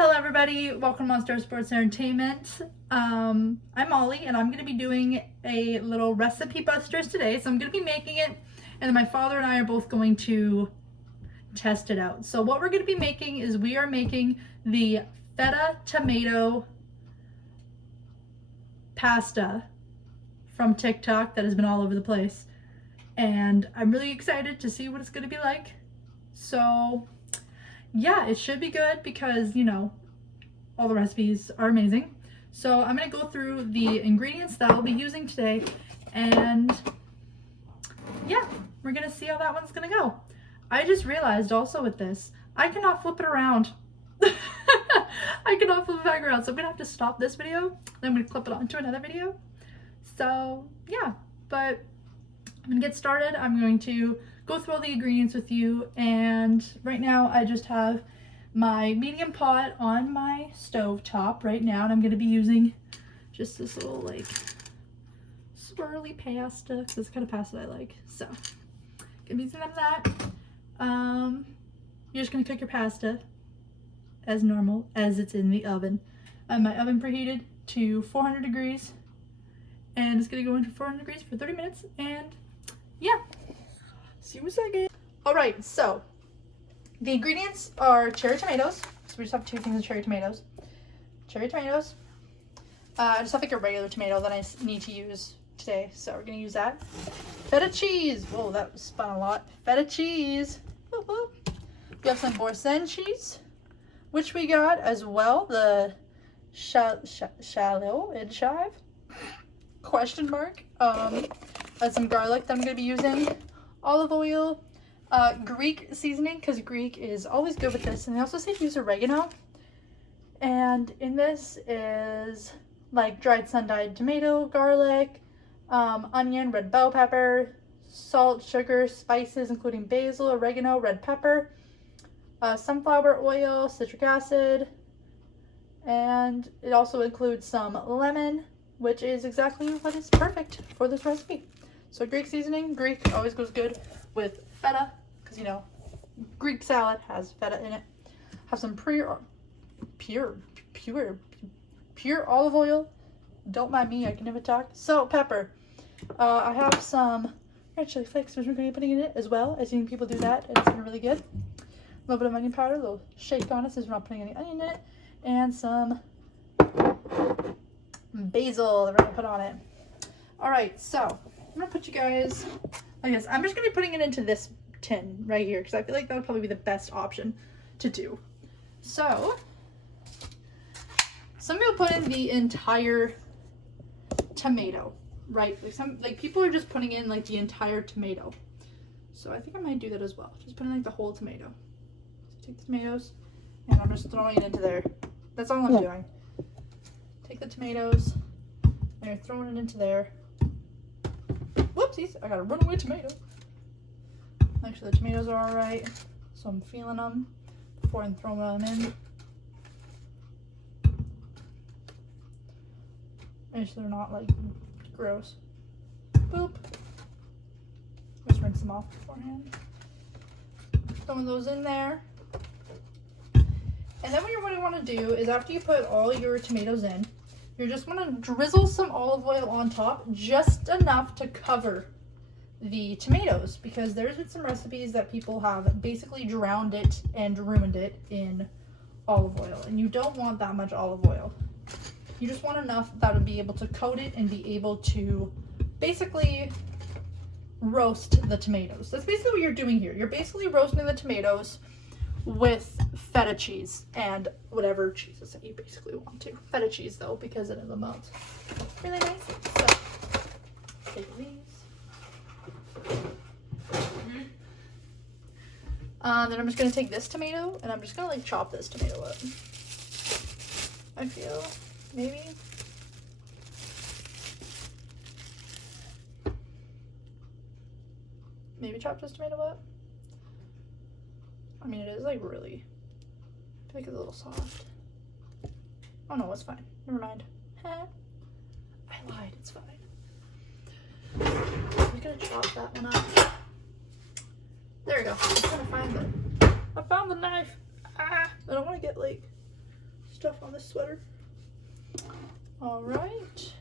Hello everybody, welcome to Monster Sports Entertainment. I'm Molly and I'm going to be doing a little recipe busters today. So I'm going to be making it and then my father and I are both going to test it out. So what we're going to be making is we are making the feta tomato pasta from TikTok that has been all over the place. And I'm really excited to see what it's going to be like. So yeah, it should be good because, you know, all the recipes are amazing. So I'm going to go through the ingredients that I'll be using today and yeah, we're going to see how that one's going to go. I just realized also with this, I cannot flip it around. I cannot flip it back around, so I'm going to have to stop this video, then I'm going to clip it onto another video. So yeah, but I'm going to get started. I'm going to go through all the ingredients with you, and right now I just have my medium pot on my stove top right now, and I'm going to be using just this little like swirly pasta because it's the kind of pasta I like. So gonna be using that. You're just gonna cook your pasta as normal as it's in the oven. My oven preheated to 400 degrees and it's gonna go into 400 degrees for 30 minutes, and yeah, see you in a second. All right, so the ingredients are cherry tomatoes. So we just have 2 things of cherry tomatoes. Cherry tomatoes. I just have like a regular tomato that I need to use today, so we're gonna use that. Feta cheese. Whoa, that spun a lot. Feta cheese. Woo-hoo. We have some Boursin cheese, which we got as well. The shallow and chive. Question mark. Some garlic that I'm gonna be using. Olive oil. Greek seasoning, because Greek is always good with this, and they also say to use oregano. And in this is like dried sun-dyed tomato, garlic, onion, red bell pepper, salt, sugar, spices including basil, oregano, red pepper, sunflower oil, citric acid, and it also includes some lemon, which is exactly what is perfect for this recipe. So Greek seasoning. Greek always goes good with feta because, you know, Greek salad has feta in it. Have some pure olive oil. Don't mind me, I can never talk. Salt, pepper. I have some red chili flakes, which we're going to be putting in it as well. I've seen people do that, and it's been really good. A little bit of onion powder, a little shake on it since we're not putting any onion in it, and some basil that we're going to put on it. All right, so I'm going to put you guys, I guess I'm just going to be putting it into this tin right here because I feel like that would probably be the best option to do. So some people put in the entire tomato, right? Like people are just putting in like the entire tomato. So I think I might do that as well. Just put in like the whole tomato. So take the tomatoes and I'm just throwing it into there. That's all I'm doing. Take the tomatoes and you're throwing it into there. Whoopsies, I got a runaway tomato. Actually, the tomatoes are all right, so I'm feeling them before I'm throwing them in. Make sure they're not like gross. Boop. Just rinse them off beforehand. Throwing those in there. And then what you really want to do is after you put all your tomatoes in, you just want to drizzle some olive oil on top, just enough to cover the tomatoes, because there's been some recipes that people have basically drowned it and ruined it in olive oil, and you don't want that much olive oil. You just want enough that would be able to coat it and be able to basically roast the tomatoes. That's basically what you're doing here. You're basically roasting the tomatoes with feta cheese and whatever cheeses that you basically want to. Feta cheese though, because it will melt really nice. So take these. Then I'm just gonna take this tomato and I'm just gonna like chop this tomato up. I feel maybe chop this tomato up. I mean, it is like really, I think it's a little soft. Oh no, it's fine. Never mind. I lied, it's fine. I'm just gonna chop that one up. There we go. I'm trying to find I found the knife. I don't want to get like stuff on this sweater. All right.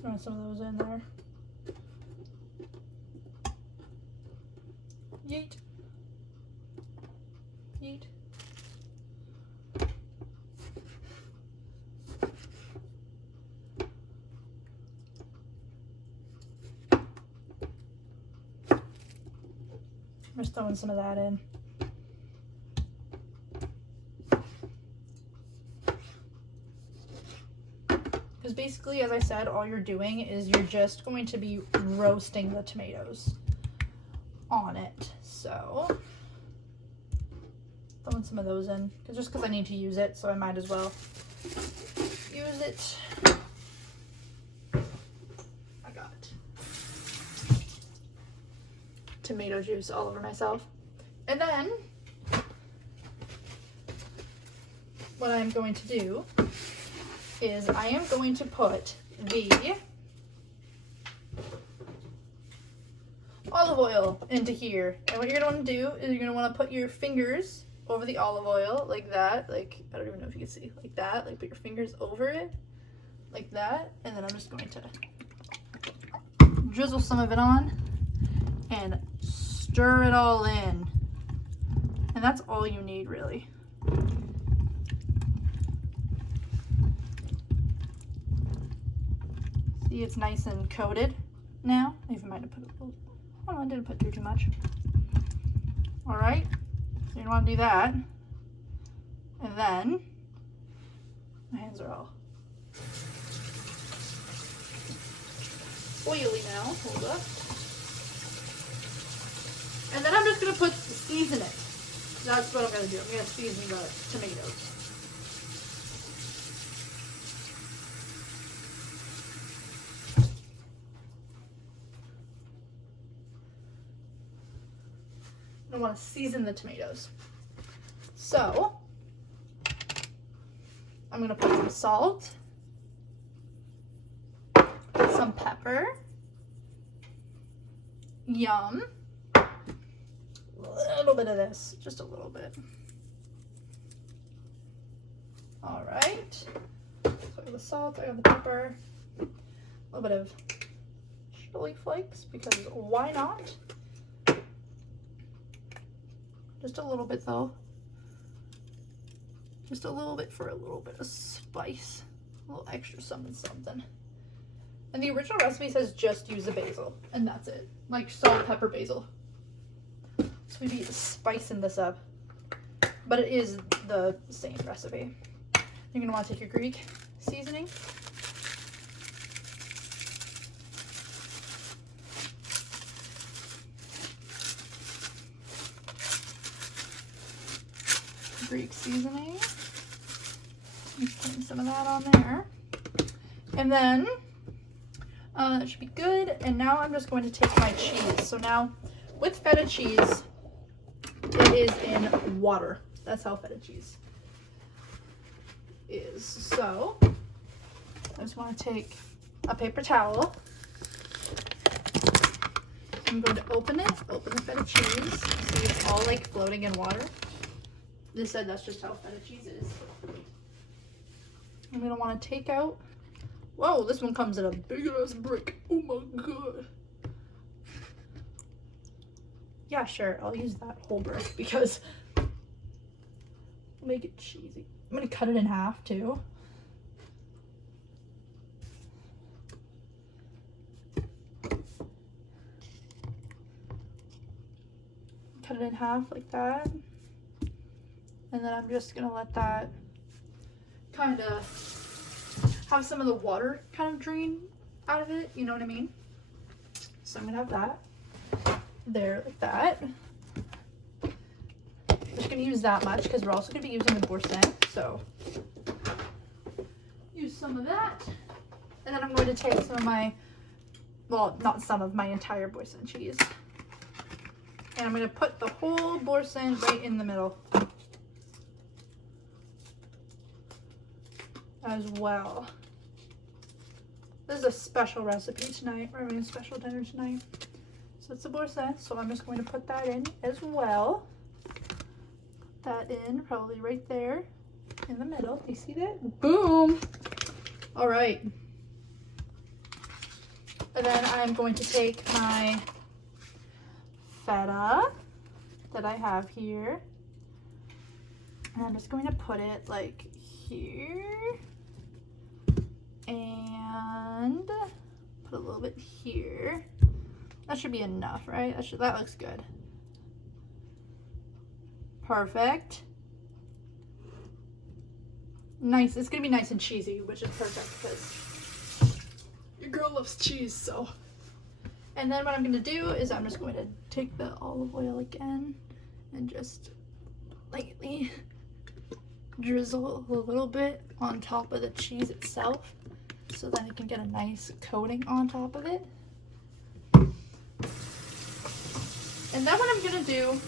Throw some of those in there. Yeet. Yeet. I'm just throwing some of that in. Because basically, as I said, all you're doing is you're just going to be roasting the tomatoes on it. So, throwing some of those in, just because I need to use it, so I might as well use it. I got tomato juice all over myself. And then, what I'm going to do is I am going to put the olive oil into here. And what you're going to want to do is you're going to want to put your fingers over the olive oil like that. Like, I don't even know if you can see. Like that. Like, put your fingers over it. Like that. And then I'm just going to drizzle some of it on and stir it all in. And that's all you need, really. See, it's nice and coated now. I even might have put a little, oh, I didn't put too much. All right, so you want to do that. And then, my hands are all oily now, hold up. And then I'm just gonna season it. That's what I'm gonna do. I'm gonna season the tomatoes. I want to season the tomatoes. So, I'm going to put some salt, some pepper, yum, a little bit of this, just a little bit. All right, so I got the salt, I got the pepper, a little bit of chili flakes, because why not? Just a little bit though. Just a little bit for a little bit of spice. A little extra something. And the original recipe says just use the basil. And that's it. Like salt, pepper, basil. So we'd be spicing this up. But it is the same recipe. You're going to want to take your Greek seasoning. Greek seasoning. Just putting some of that on there. And then that should be good. And now I'm just going to take my cheese. So now with feta cheese, it is in water. That's how feta cheese is. So I just want to take a paper towel. I'm going to open the feta cheese. See, it's all like floating in water. They said that's just how feta cheese is. I'm gonna want to take out. Whoa, this one comes in a big ass brick. Oh my god. Yeah, sure, I'll use that whole brick because it'll make it cheesy. I'm gonna cut it in half too. Cut it in half like that. And then I'm just gonna let that kind of have some of the water kind of drain out of it, you know what I mean? So I'm gonna have that there like that. I'm just gonna use that much because we're also gonna be using the boursin, so use some of that. And then I'm going to take some of my, well, not some of my entire boursin cheese. And I'm gonna put the whole boursin right in the middle. As well. This is a special recipe tonight. We're having a special dinner tonight. So it's a boursin, so I'm just going to put that in as well. that in, probably right there in the middle. Do you see that? Boom! All right. And then I'm going to take my feta that I have here, and I'm just going to put it like here, and put a little bit here. That should be enough, right? That looks good. Perfect. Nice. It's gonna be nice and cheesy, which is perfect because your girl loves cheese. So, and then what I'm gonna do is I'm just going to take the olive oil again and just lightly drizzle a little bit on top of the cheese itself, so that I can get a nice coating on top of it. And then what I'm gonna do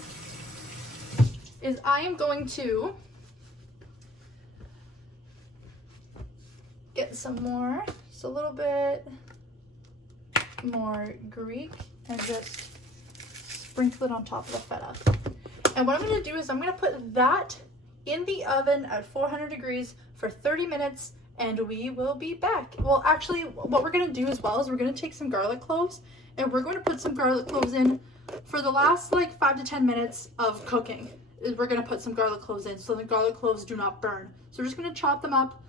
is I am going to get some more, just a little bit more Greek, and just sprinkle it on top of the feta. And what I'm gonna do is I'm gonna put that in the oven at 400 degrees for 30 minutes, and we will be back. Well, actually, what we're gonna do as well is we're gonna take some garlic cloves, and we're going to put some garlic cloves in for the last like 5 to 10 minutes of cooking. We're gonna put some garlic cloves in so the garlic cloves do not burn. So we're just gonna chop them up,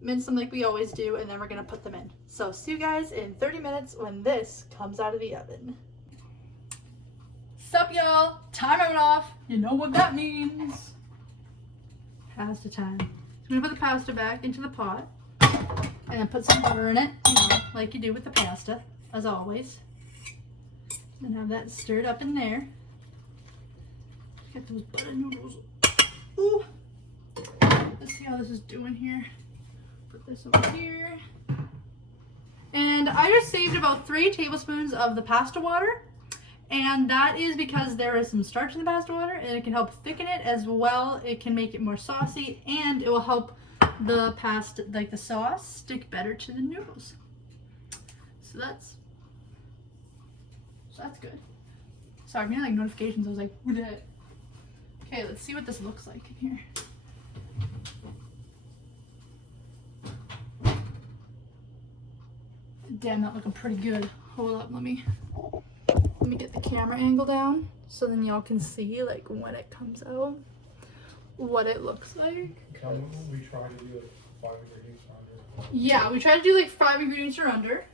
mince them like we always do, and then we're gonna put them in. So see you guys in 30 minutes when this comes out of the oven. Sup y'all, timer went off. You know what that means. Pasta time. So I'm gonna put the pasta back into the pot and put some butter in it, you know, like you do with the pasta, as always. And have that stirred up in there. Get those butter noodles. Ooh. Let's see how this is doing here. Put this over here. And I just saved about 3 tablespoons of the pasta water. And that is because there is some starch in the pasta water, and it can help thicken it as well. It can make it more saucy, and it will help the pasta, like the sauce, stick better to the noodles. So that's good. Sorry, I'm getting like notifications. I was like, who that? Okay, let's see what this looks like in here. Damn, that looking pretty good. Hold up, let me get the camera angle down so then y'all can see like when it comes out what it looks like. We try to do like 5 ingredients or under. Yeah, we try to do like 5 ingredients or under.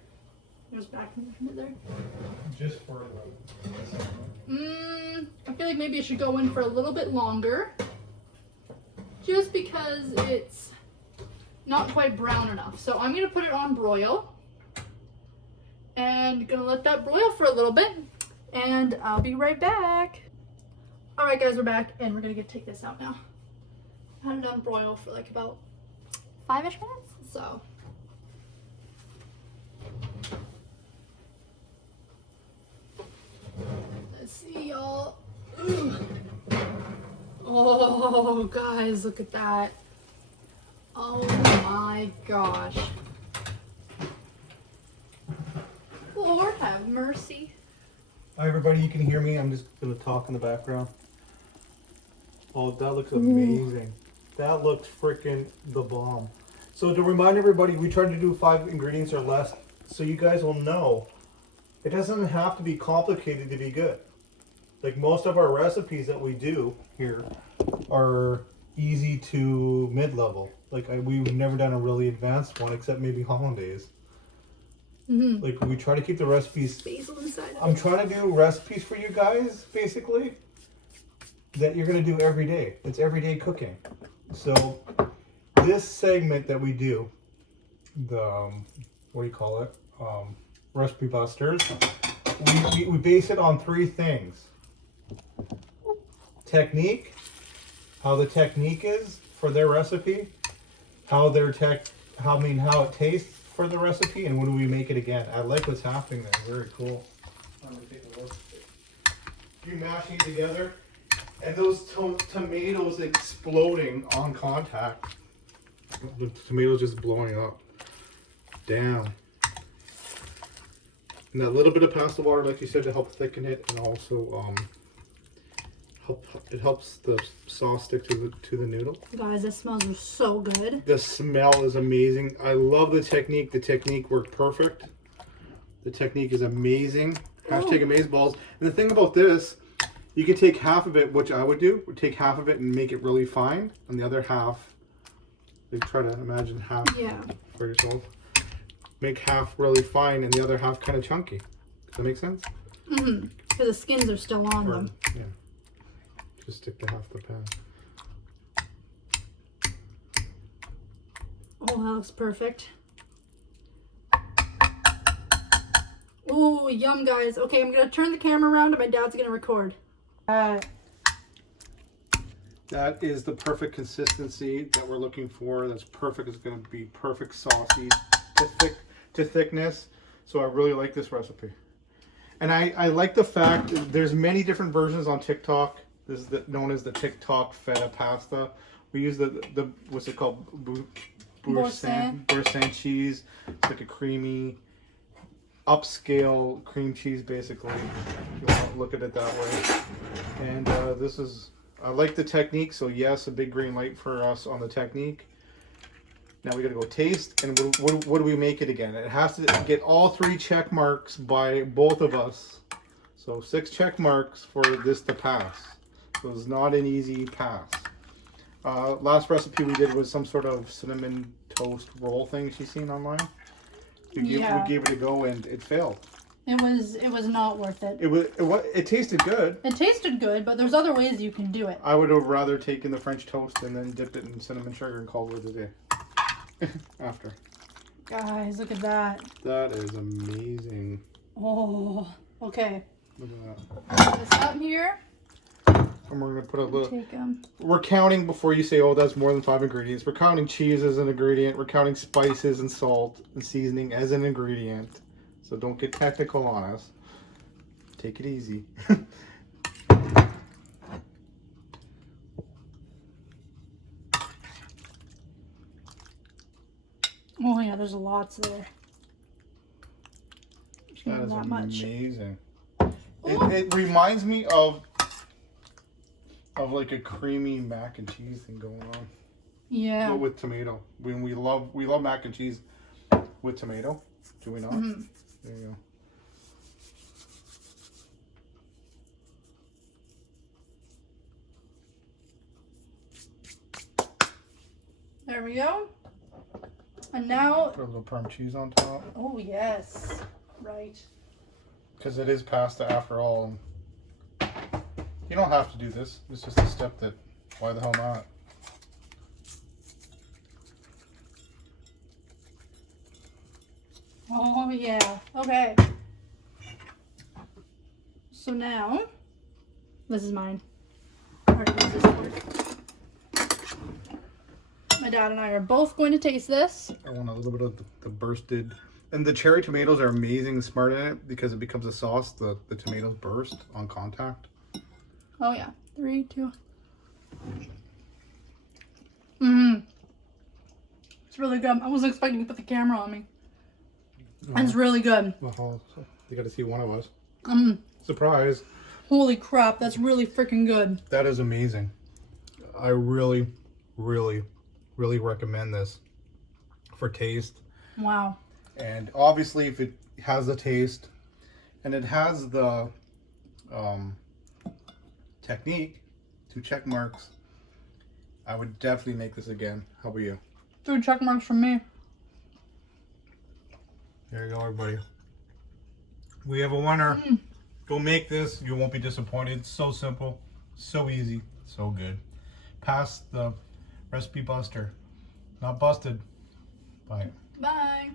There's back in there. Just for I feel like maybe it should go in for a little bit longer, just because it's not quite brown enough. So I'm gonna put it on broil and gonna let that broil for a little bit, and I'll be right back. All right guys, we're back, and we're gonna take this out now. I had it on broil for like about 5-ish minutes, so. Let's see y'all. Oh guys, look at that. Oh my gosh. Lord have mercy. Hi everybody, you can hear me. I'm just gonna talk in the background. Oh, that looks amazing. That looks freaking the bomb. So to remind everybody, we tried to do 5 ingredients or less, so you guys will know it doesn't have to be complicated to be good. Like most of our recipes that we do here are easy to mid-level. Like we've never done a really advanced one except maybe hollandaise. Like we try to keep the recipes. Basil inside. I'm trying to do recipes for you guys, basically, that you're gonna do every day. It's everyday cooking. So this segment that we do, the what do you call it? Recipe Busters. We base it on 3 things: technique, how the technique is for their recipe, how it tastes for the recipe, and when do we make it again. I like what's happening there. Very cool. I'm gonna take a look. You mashing it together, and those tomatoes exploding on contact. The tomatoes just blowing up. Damn. And that little bit of pasta water, like you said, to help thicken it, and also It helps the sauce stick to the noodle. Guys, this smells so good. The smell is amazing. I love the technique. The technique worked perfect. The technique is amazing. Hashtag amazeballs. And the thing about this, you can take half of it, which I would do, take half of it and make it really fine, and the other half, you try to imagine half for yourself. Make half really fine and the other half kind of chunky. Does that make sense? Mm-hmm. Because the skins are still on them. Yeah. Just stick to half the pan. Oh, that looks perfect. Oh, yum, guys. Okay, I'm going to turn the camera around and my dad's going to record. That is the perfect consistency that we're looking for. That's perfect. It's going to be perfect saucy to thickness. So I really like this recipe. And I like the fact that there's many different versions on TikTok. This is known as the TikTok feta pasta. We use the what's it called? Boursin cheese. It's like a creamy, upscale cream cheese, basically. If you want to look at it that way. And this is, I like the technique. So yes, a big green light for us on the technique. Now we gotta go taste, and what do we make it again? It has to get all 3 check marks by both of us. So 6 check marks for this to pass. So it's not an easy pass. Last recipe we did was some sort of cinnamon toast roll thing she's seen online. We gave it a go and it failed. It was not worth it. It tasted good. It tasted good, but there's other ways you can do it. I would have rather taken the French toast and then dipped it in cinnamon sugar and called it a day. After. Guys, look at that. That is amazing. Oh, okay. Look at Put this out here. And we're gonna put a little. Take them. We're counting before you say, "Oh, that's more than 5 ingredients." We're counting cheese as an ingredient. We're counting spices and salt and seasoning as an ingredient. So don't get technical on us. Take it easy. Oh yeah, there's lots there. That is that much. amazing. It reminds me of like a creamy mac and cheese thing going on. Yeah. But with tomato. When we love mac and cheese with tomato. Do we not? Mm-hmm. There you go. There we go. And now, Put a little parm cheese on top. oh yes, right. Because it is pasta after all. You don't have to do this. It's just a step that, why the hell not? Oh yeah, okay. So now, this is mine. I already used this one. My dad and I are both going to taste this. I want a little bit of the bursted. And the cherry tomatoes are amazing and smart in it because it becomes a sauce. The tomatoes burst on contact. Oh yeah, 3, 2. Mmm. It's really good. I wasn't expecting to put the camera on me. It's really good. Well, you got to see one of us. Surprise. Holy crap, that's really freaking good. That is amazing. I really, really, really recommend this for taste. Wow. And obviously if it has the taste and it has the technique, 2 check marks, I would definitely make this again. How about you? 3 check marks from me. There you go, everybody. We have a winner. Go make this. You won't be disappointed. So simple, so easy, so good. Pass the recipe buster. Not busted. Bye. Bye.